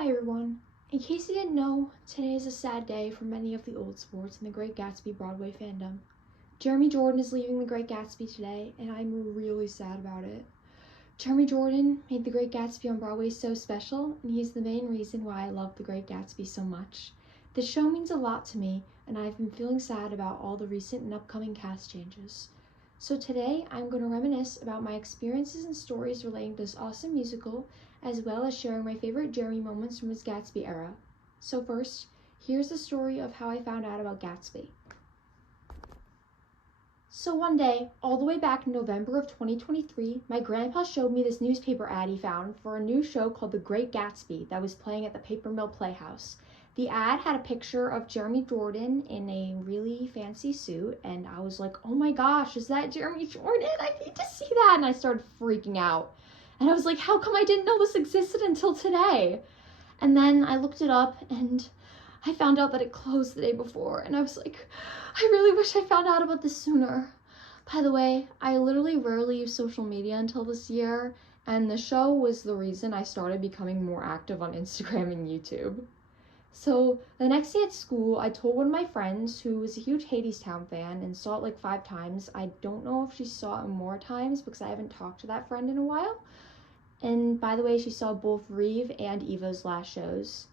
Hi everyone. In case you didn't know, today is a sad day for many of the old sports in the Great Gatsby Broadway fandom. Jeremy Jordan is leaving the Great Gatsby today, and I'm really sad about it. Jeremy Jordan made the Great Gatsby on Broadway so special, and he's the main reason why I love the Great Gatsby so much. This show means a lot to me, and I've been feeling sad about all the recent and upcoming cast changes. So today, I'm going to reminisce about my experiences and stories relating to this awesome musical, as well as sharing my favorite Jeremy moments from his Gatsby era. So first, here's the story of how I found out about Gatsby. So one day, all the way back in November of 2023, my grandpa showed me this newspaper ad he found for a new show called The Great Gatsby that was playing at the Paper Mill Playhouse. The ad had a picture of Jeremy Jordan in a really fancy suit, and I was like, oh my gosh, is that Jeremy Jordan? I need to see that, and I started freaking out. And I was like, how come I didn't know this existed until today? And then I looked it up, and I found out that it closed the day before, and I was like, I really wish I found out about this sooner. By the way, I literally rarely use social media until this year, and the show was the reason I started becoming more active on Instagram and YouTube. So the next day at school, I told one of my friends who was a huge Hadestown fan and saw it like 5 times. I don't know if she saw it more times because I haven't talked to that friend in a while. And by the way, she saw both Reeve and Eva's last shows.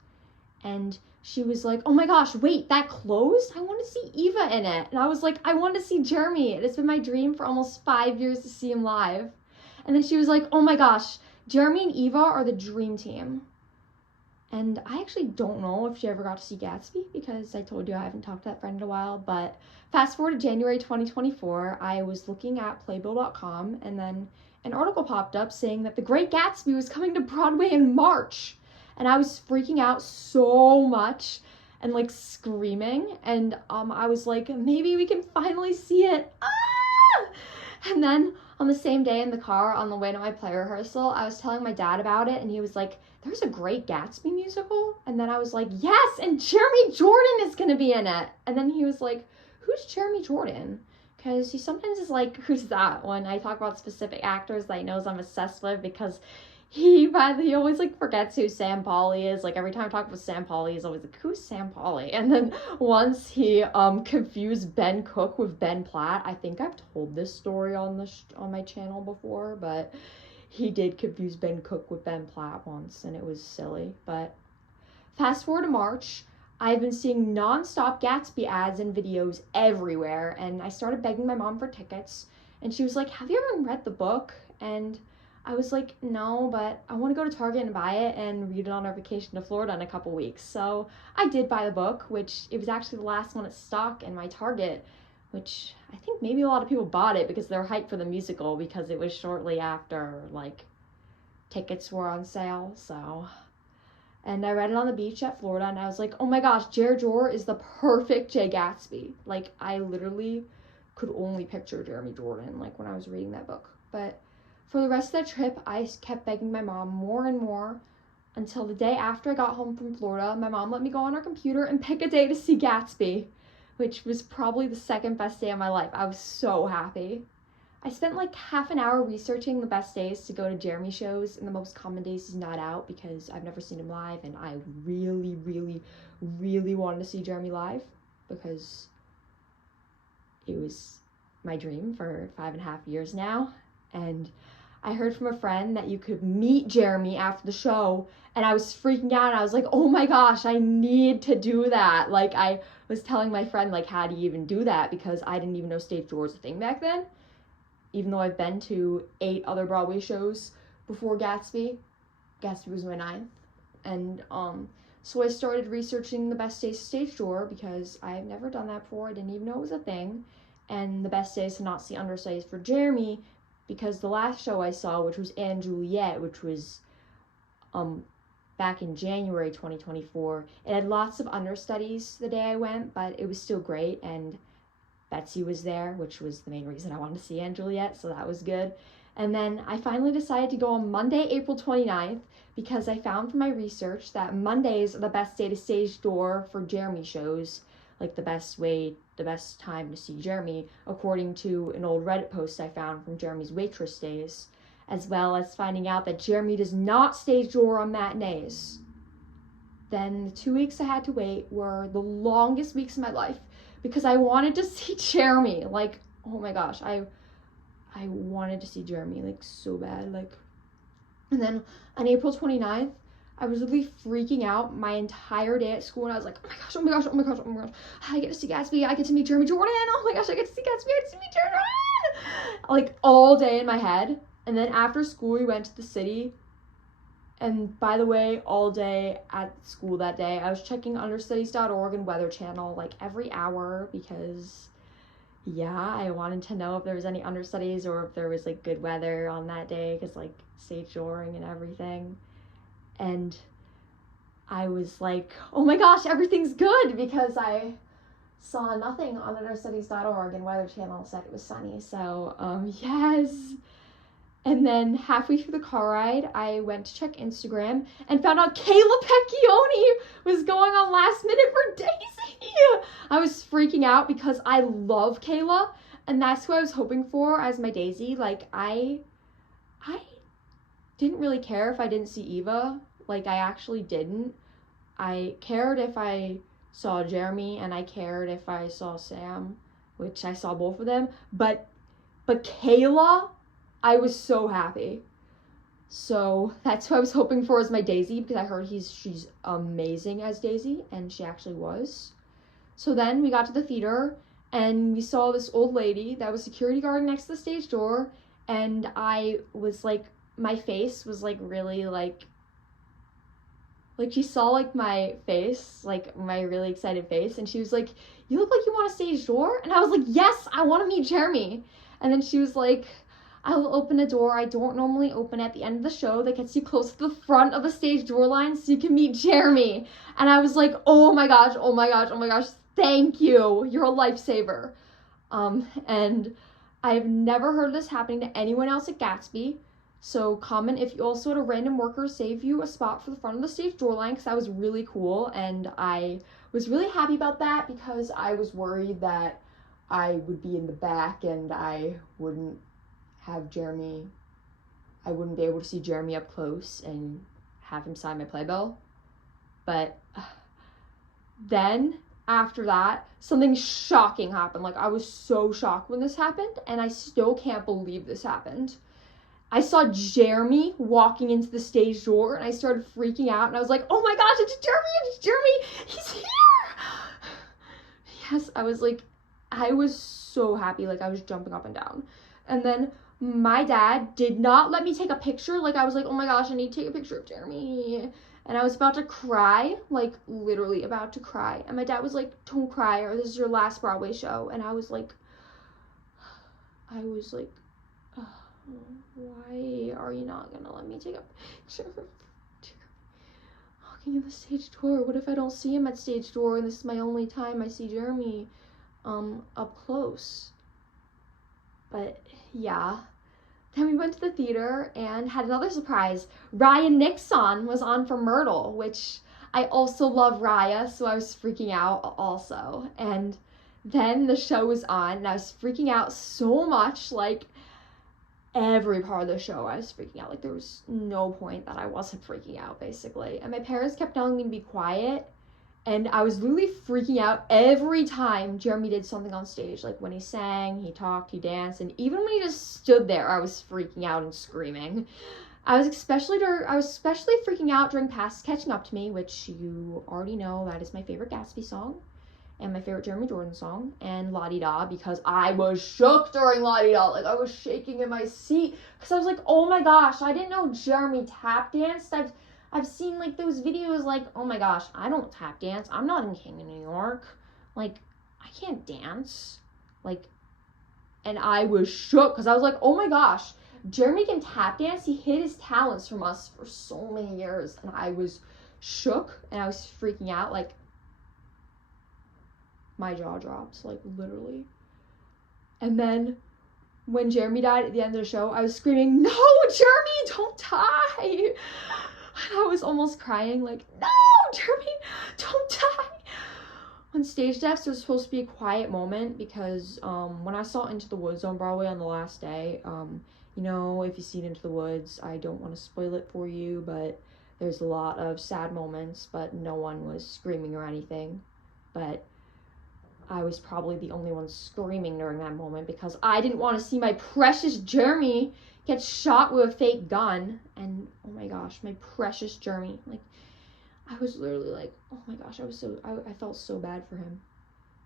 And she was like, oh my gosh, wait, that closed? I want to see Eva in it. And I was like, I want to see Jeremy. It's been my dream for almost 5 years to see him live. And then she was like, oh my gosh, Jeremy and Eva are the dream team. And I actually don't know if she ever got to see Gatsby because I told you I haven't talked to that friend in a while. But fast forward to January 2024, I was looking at Playbill.com, and then an article popped up saying that The Great Gatsby was coming to Broadway in March. And I was freaking out so much and like screaming. And I was like, maybe we can finally see it. Ah! And then on the same day in the car on the way to my play rehearsal, I was telling my dad about it, and he was like, there's a Great Gatsby musical? And then I was like, yes, and Jeremy Jordan is going to be in it. And then he was like, who's Jeremy Jordan? Because he sometimes is like, who's that? When I talk about specific actors that he knows I'm obsessed with, because he always like forgets who Sam Pauly is. Like every time I talk about Sam Pauly, he's always like, who's Sam Pauly? And then once he confused Ben Cook with Ben Platt. I think I've told this story on my channel before, but he did confuse Ben Cook with Ben Platt once, and it was silly. But fast forward to March, I've been seeing non-stop Gatsby ads and videos everywhere, and I started begging my mom for tickets, and she was like, have you ever read the book? And I was like, no, but I want to go to Target and buy it and read it on our vacation to Florida in a couple weeks. So I did buy the book, which it was actually the last one at stock in my Target, which I think maybe a lot of people bought it because they were hyped for the musical because it was shortly after, like, tickets were on sale, so. And I read it on the beach at Florida, and I was like, oh my gosh, Jerjor is the perfect Jay Gatsby. Like, I literally could only picture Jeremy Jordan, like, when I was reading that book. But for the rest of that trip, I kept begging my mom more and more until the day after I got home from Florida. My mom let me go on her computer and pick a day to see Gatsby, which was probably the second best day of my life. I was so happy. I spent like half an hour researching the best days to go to Jeremy shows and the most common days he's not out because I've never seen him live, and I really, really, really wanted to see Jeremy live because it was my dream for 5.5 years now. And I heard from a friend that you could meet Jeremy after the show, and I was freaking out, and I was like, oh my gosh, I need to do that. Like, I was telling my friend, like, how do you even do that? Because I didn't even know stage door was a thing back then, even though I've been to 8 other Broadway shows before Gatsby. Gatsby was my 9th. And so I started researching the best days to stage door because I've never done that before. I didn't even know it was a thing. And the best days to not see understudies for Jeremy, because the last show I saw, which was & Juliet, which was back in January 2024, it had lots of understudies the day I went, but it was still great, and Betsy was there, which was the main reason I wanted to see & Juliet, so that was good. And then I finally decided to go on Monday, April 29th, because I found from my research that Mondays are the best day to stage door for Jeremy shows, like the best time to see Jeremy, according to an old Reddit post I found from Jeremy's waitress days, as well as finding out that Jeremy does not stage door on matinees. then the 2 weeks I had to wait were the longest weeks of my life because I wanted to see Jeremy. Like, oh my gosh, I wanted to see Jeremy, like, so bad. Like, and then on April 29th, I was really freaking out my entire day at school, and I was like, oh my gosh, oh my gosh, oh my gosh, oh my gosh, I get to see Gatsby, I get to meet Jeremy Jordan, oh my gosh, I get to see Gatsby, I get to meet Jordan, like, all day in my head. And then after school, we went to the city, and by the way, all day at school that day, I was checking understudies.org and Weather Channel, like, every hour, because, yeah, I wanted to know if there was any understudies or if there was, like, good weather on that day, because, like, stage dooring and everything. And I was like, oh my gosh, everything's good, because I saw nothing on understudies.org and Weather Channel said it was sunny. So, yes. And then halfway through the car ride, I went to check Instagram and found out Kayla Pecchioni was going on last minute for Daisy. I was freaking out because I love Kayla, and that's who I was hoping for as my Daisy. Like, I didn't really care if I didn't see Eva. Like, I actually didn't. I cared if I saw Jeremy, and I cared if I saw Sam, which I saw both of them. But Kayla, I was so happy. So that's who I was hoping for as my Daisy, because I heard she's amazing as Daisy, and she actually was. So then we got to the theater, and we saw this old lady that was security guard next to the stage door, and I was like, my face was like really like she saw like my face, like my really excited face, and she was like, you look like you want a stage door? And I was like, yes, I want to meet Jeremy. And then she was like, I'll open a door I don't normally open at the end of the show that gets you close to the front of the stage door line so you can meet Jeremy. And I was like, oh my gosh, oh my gosh, oh my gosh, thank you. You're a lifesaver. And I've never heard of this happening to anyone else at Gatsby. So comment if you also had a random worker save you a spot for the front of the stage door line, because that was really cool, and I was really happy about that because I was worried that I would be in the back and I wouldn't have Jeremy, I wouldn't be able to see Jeremy up close and have him sign my playbill. But then after that, something shocking happened. Like, I was so shocked when this happened, and I still can't believe this happened. I saw Jeremy walking into the stage door, and I started freaking out, and I was like, oh my gosh, it's Jeremy, he's here! Yes, I was so happy, like, I was jumping up and down. And then my dad did not let me take a picture. Like, I was like, oh my gosh, I need to take a picture of Jeremy. And I was about to cry, like, literally about to cry. And my dad was like, don't cry, or this is your last Broadway show. And I was like, why are you not gonna let me take a picture of Jeremy walking in the stage door? What if I don't see him at stage door and this is my only time I see Jeremy up close? But yeah, then we went to the theater and had another surprise. Ryan Nixon was on for Myrtle, which I also love Raya, so I was freaking out also. And then the show was on, and I was freaking out so much, like, every part of the show I was freaking out. Like, there was no point that I wasn't freaking out, basically. And my parents kept telling me to be quiet, and I was literally freaking out every time Jeremy did something on stage. Like, when he sang, he talked, he danced, and even when he just stood there, I was freaking out and screaming. I was especially freaking out during Past Catching Up to Me, which you already know that is my favorite Gatsby song, and my favorite Jeremy Jordan song, and La Di Da, because I was shook during La Di Da. Like, I was shaking in my seat, because I was like, oh my gosh, I didn't know Jeremy tap danced. I've seen, like, those videos, like, oh my gosh, I don't tap dance. I'm not in King of New York. Like, I can't dance. Like, and I was shook, because I was like, oh my gosh, Jeremy can tap dance. He hid his talents from us for so many years, and I was shook, and I was freaking out, like, my jaw dropped, like, literally. And then when Jeremy died at the end of the show, I was screaming, no, Jeremy, don't die. And I was almost crying, like, no, Jeremy, don't die. On stage deaths, there's supposed to be a quiet moment, because when I saw Into the Woods on Broadway on the last day, you know, if you've seen Into the Woods, I don't want to spoil it for you, but there's a lot of sad moments, but no one was screaming or anything. But I was probably the only one screaming during that moment because I didn't want to see my precious Jeremy get shot with a fake gun. And oh my gosh, my precious Jeremy. Like, I was literally like, oh my gosh, I felt so bad for him.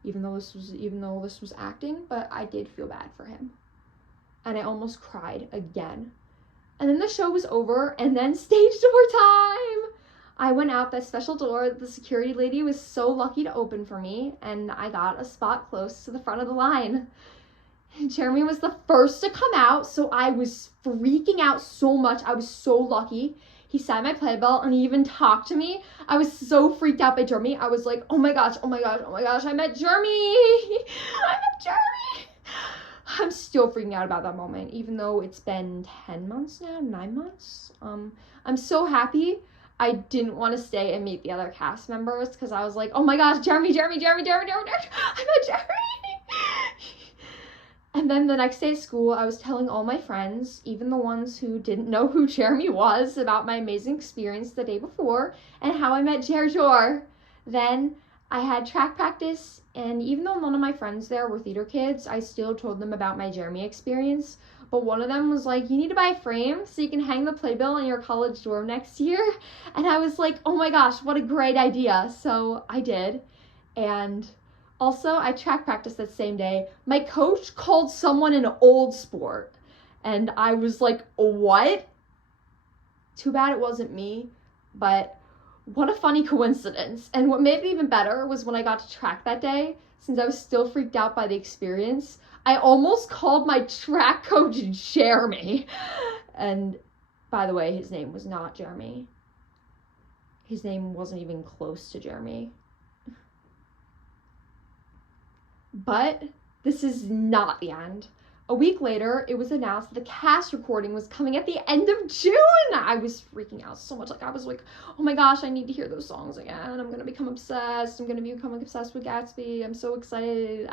Even though this was acting, but I did feel bad for him. And I almost cried again. And then the show was over, and then stage door time! I went out that special door the security lady was so lucky to open for me, and I got a spot close to the front of the line. And Jeremy was the first to come out, so I was freaking out so much. I was so lucky. He signed my playbill, and he even talked to me. I was so freaked out by Jeremy. I was like, oh my gosh, I met Jeremy! I met Jeremy! I'm still freaking out about that moment, even though it's been 10 months now, 9 months. I'm so happy I didn't want to stay and meet the other cast members because I was like, oh my gosh, Jeremy, I met Jeremy! And then the next day at school, I was telling all my friends, even the ones who didn't know who Jeremy was, about my amazing experience the day before and how I met Jerjor. Then I had track practice, and even though none of my friends there were theater kids, I still told them about my Jeremy experience. But one of them was like, you need to buy a frame so you can hang the playbill in your college dorm next year. And I was like, oh my gosh, what a great idea. So I did. And also, I track practiced that same day. My coach called someone an old sport. And I was like, what? Too bad it wasn't me. But what a funny coincidence. And what made it even better was when I got to track that day, since I was still freaked out by the experience, I almost called my track coach Jeremy. And by the way, his name was not Jeremy. His name wasn't even close to Jeremy. But this is not the end. A week later, it was announced that the cast recording was coming at the end of June. I was freaking out so much. Like, I was like, oh my gosh, I need to hear those songs again. I'm going to become obsessed. I'm going to become obsessed with Gatsby. I'm so excited.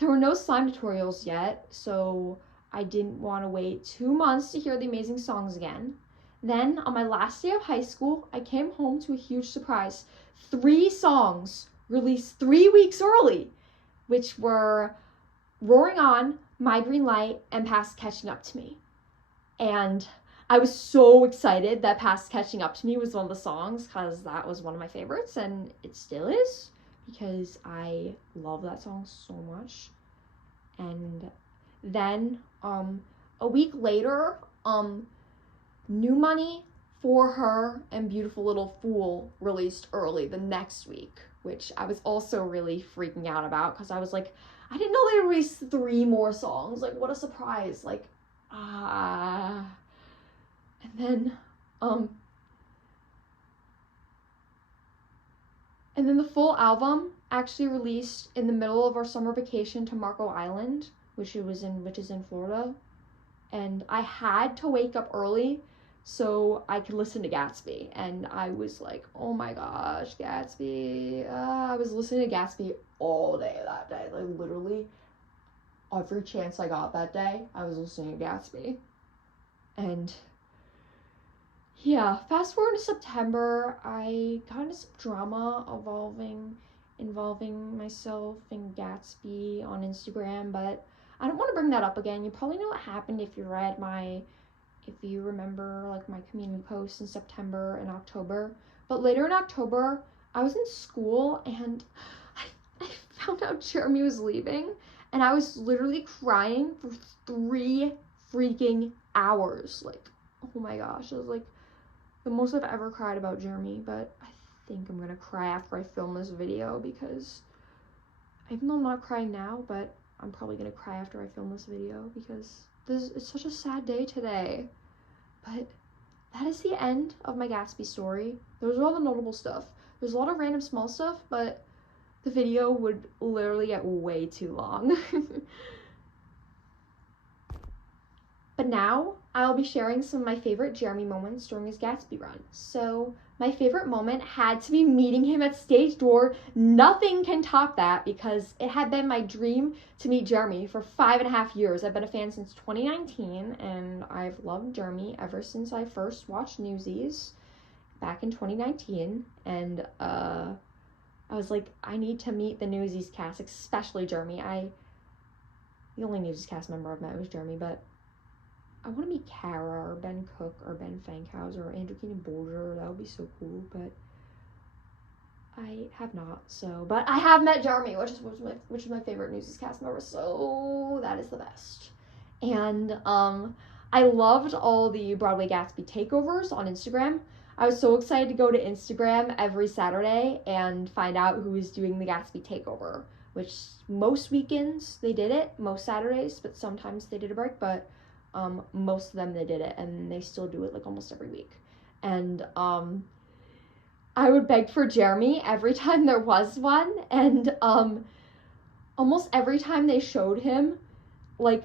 There were no slime tutorials yet, so I didn't want to wait 2 months to hear the amazing songs again. Then, on my last day of high school, I came home to a huge surprise. 3 songs released 3 weeks early, which were Roaring On, My Green Light, and Past Catching Up to Me. And I was so excited that Past Catching Up to Me was one of the songs because that was one of my favorites, and it still is because I love that song so much. And then a week later, New Money, For Her, and Beautiful Little Fool released early the next week, which I was also really freaking out about because I was like, I didn't know they released 3 more songs. Like, what a surprise. Like, and then the full album actually released in the middle of our summer vacation to Marco Island, which is in Florida. And I had to wake up early so I could listen to Gatsby. And I was like, oh my gosh, Gatsby. I was listening to Gatsby all day that day. Like, literally, every chance I got that day, I was listening to Gatsby. And yeah, fast forward to September, I got into some drama involving myself and Gatsby on Instagram, but I don't want to bring that up again. You probably know what happened if you remember like my community posts in September and October. But later in October, I was in school and I found out Jeremy was leaving, and I was literally crying for 3 freaking hours. Like, oh my gosh, it was like the most I've ever cried about Jeremy. But I think I'm gonna cry after I film this video because even though I'm not crying now, but I'm probably gonna cry after I film this video because it's such a sad day today. But that is the end of my Gatsby story. Those are all the notable stuff. There's a lot of random small stuff, but the video would literally get way too long. But now, I'll be sharing some of my favorite Jeremy moments during his Gatsby run. So my favorite moment had to be meeting him at stage door. Nothing can top that because it had been my dream to meet Jeremy for 5.5 years. I've been a fan since 2019, and I've loved Jeremy ever since I first watched Newsies back in 2019. And I was like, I need to meet the Newsies cast, especially Jeremy. The only Newsies cast member I've met was Jeremy, but I want to meet Kara or Ben Cook or Ben Fankhauser or Andrew Keenan Bolger. That would be so cool, but I have not. So, but I have met Jeremy, which is my favorite Newsies cast member. So that is the best. And I loved all the Broadway Gatsby takeovers on Instagram. I was so excited to go to Instagram every Saturday and find out who was doing the Gatsby takeover. Which most weekends they did it, most Saturdays, but sometimes they did a break. But most of them they did it, and they still do it like almost every week. And I would beg for Jeremy every time there was one, and almost every time they showed him like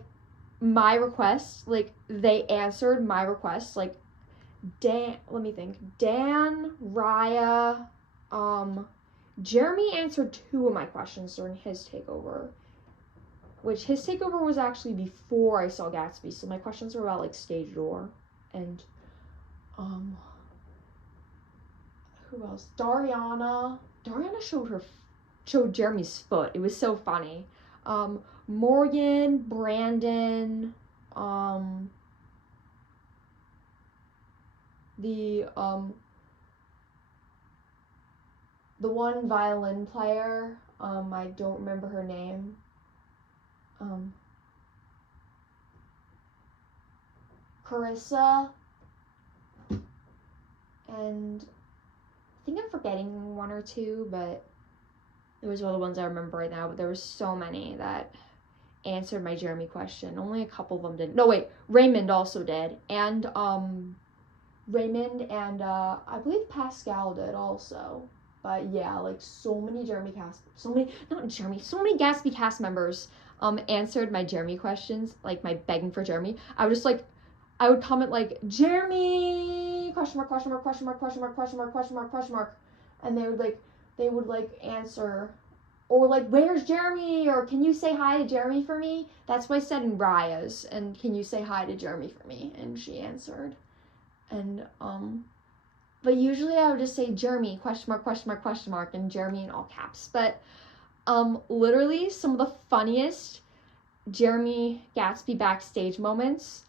my request, like they answered my request. Like Dan, Raya, Jeremy answered 2 of my questions during his takeover. Which his takeover was actually before I saw Gatsby, so my questions were about like stage door and who else? Dariana showed Jeremy's foot. It was so funny. Morgan, Brandon, the one violin player, I don't remember her name. Carissa, and I think I'm forgetting 1 or 2, but those are the ones I remember right now. But there were so many that answered my Jeremy question. Only a couple of them didn't. No, wait, Raymond also did, and Raymond and I believe Pascal did also. But yeah, like so many Gatsby cast members answered my Jeremy questions, like my begging for Jeremy. I would comment like, Jeremy, question mark, question mark, question mark, question mark, question mark, question mark, question mark. And they would answer, or like, where's Jeremy? Or can you say hi to Jeremy for me? That's what I said in Raya's, and can you say hi to Jeremy for me? And she answered. And but usually I would just say Jeremy, question mark, question mark, question mark, and Jeremy in all caps. But literally some of the funniest Jeremy Gatsby backstage moments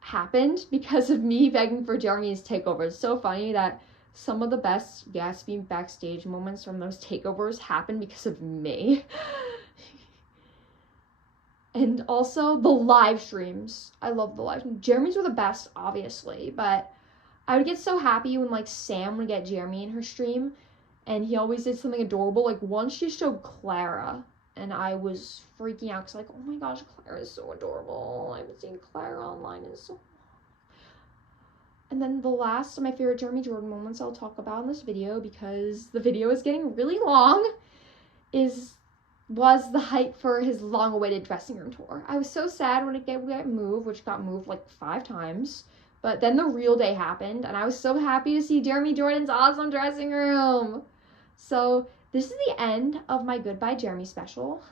happened because of me begging for Jeremy's takeover. It's so funny that some of the best Gatsby backstage moments from those takeovers happened because of me. And also the live streams. I love the live streams. Jeremy's were the best, obviously, but I would get so happy when like Sam would get Jeremy in her stream, and he always did something adorable. Like once she showed Clara, and I was freaking out because like, oh my gosh, Clara is so adorable. I haven't seen Clara online in so long. And then the last of my favorite Jeremy Jordan moments I'll talk about in this video, because the video is getting really long, was the hype for his long-awaited dressing room tour. I was so sad when it got moved, which got moved like 5 times. But then the real day happened, and I was so happy to see Jeremy Jordan's awesome dressing room. So this is the end of my Goodbye Jeremy special.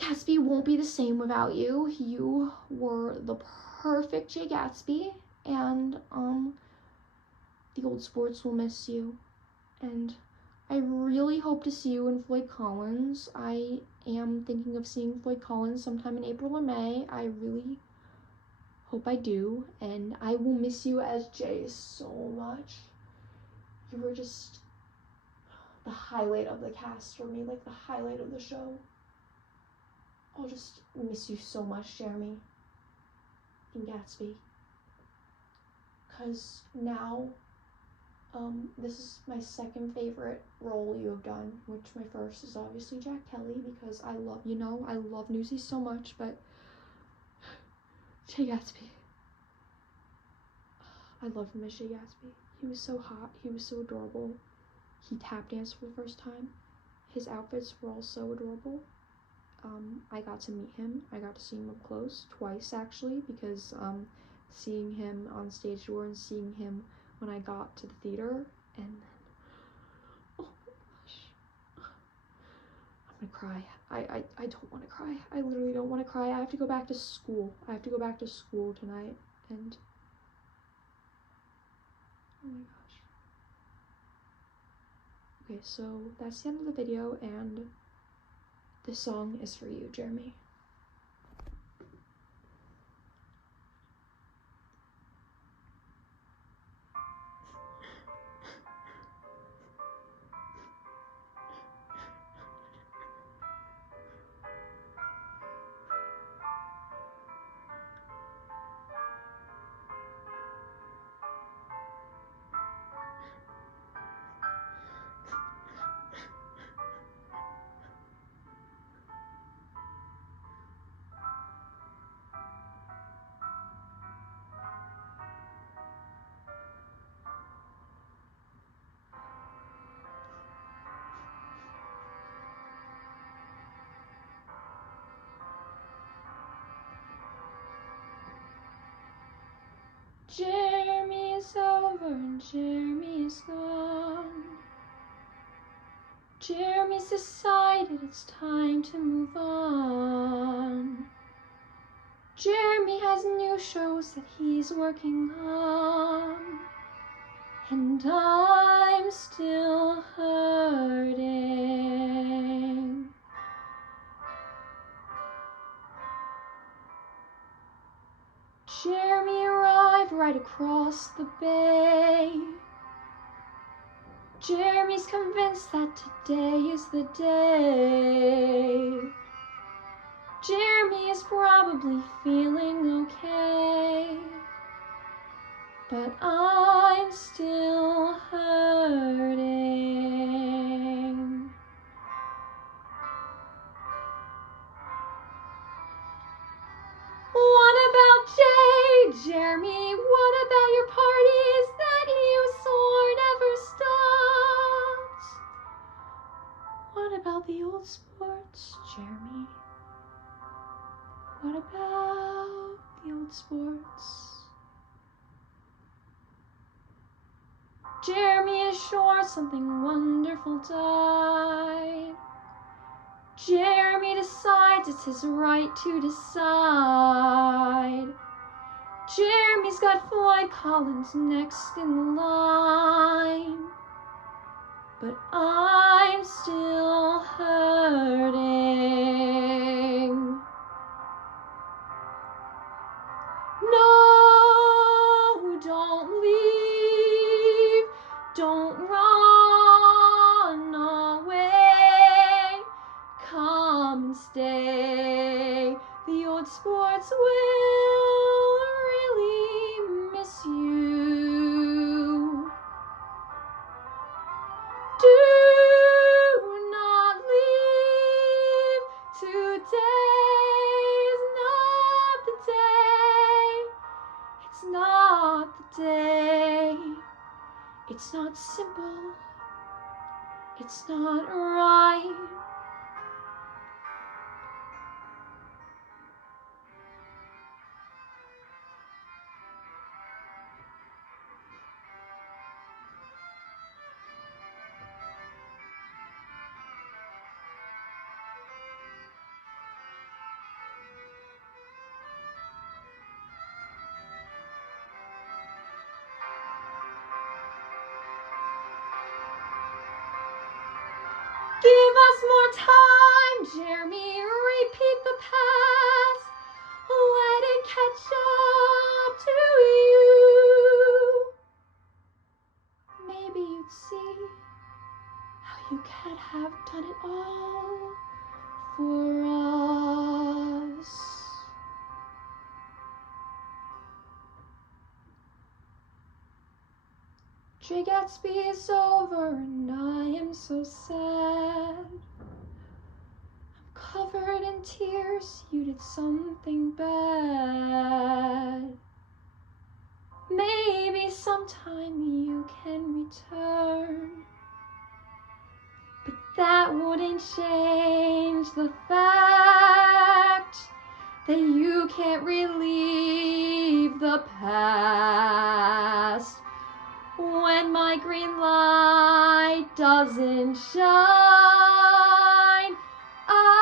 Gatsby won't be the same without you. You were the perfect Jay Gatsby, and the old sports will miss you. And I really hope to see you in Floyd Collins. I am thinking of seeing Floyd Collins sometime in April or May. I really hope I do, and I will miss you as Jay so much. You were just the highlight of the cast for me, like the highlight of the show. I'll just miss you so much, Jeremy and Gatsby, because now this is my second favorite role you have done, which my first is obviously Jack Kelly, because I love Newsies so much, but Jay Gatsby. I love him as Jay Gatsby. He was so hot. He was so adorable. He tap danced for the first time. His outfits were all so adorable. I got to meet him. I got to see him up close twice, actually, because seeing him on stage door and seeing him when I got to the theater, and then, oh my gosh, I'm gonna cry. I don't want to cry. I literally don't want to cry. I have to go back to school. I have to go back to school tonight, and oh my gosh. Okay, so that's the end of the video, and this song is for you, Jeremy. Jeremy is over and Jeremy is gone. Jeremy's decided it's time to move on. Jeremy has new shows that he's working on, and I'm still hurting. Jeremy arrived right across the bay. Jeremy's convinced that today is the day. Jeremy is probably feeling okay, but I'm still hurting. What about Jay? Jeremy, what about your parties that you swore never stopped? What about the old sports, Jeremy? What about the old sports? Jeremy is sure something wonderful died. Jeremy decides it's his right to decide. Jeremy's got Floyd Collins next in line, but I'm still hurting. No, don't leave, don't run away, come and stay. The old sports will really miss you. Do not leave, today's not the day. It's not the day. It's not simple. It's not right. Give us more time, Jeremy, repeat the past. Let it catch up to you. Maybe you'd see how you could have done it all for us. Jay Gatsby is over and I am so sad. I'm covered in tears, you did something bad. Maybe sometime you can return, but that wouldn't change the fact that you can't relieve the past. When my green light doesn't shine, I'll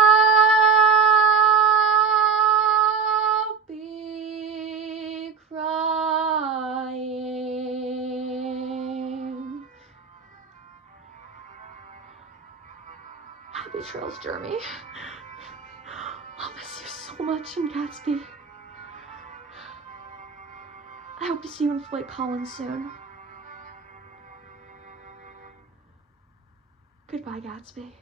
be crying. Happy trails, Jeremy. I'll miss you so much in Gatsby. I hope to see you in Floyd Collins soon. Goodbye, Gatsby.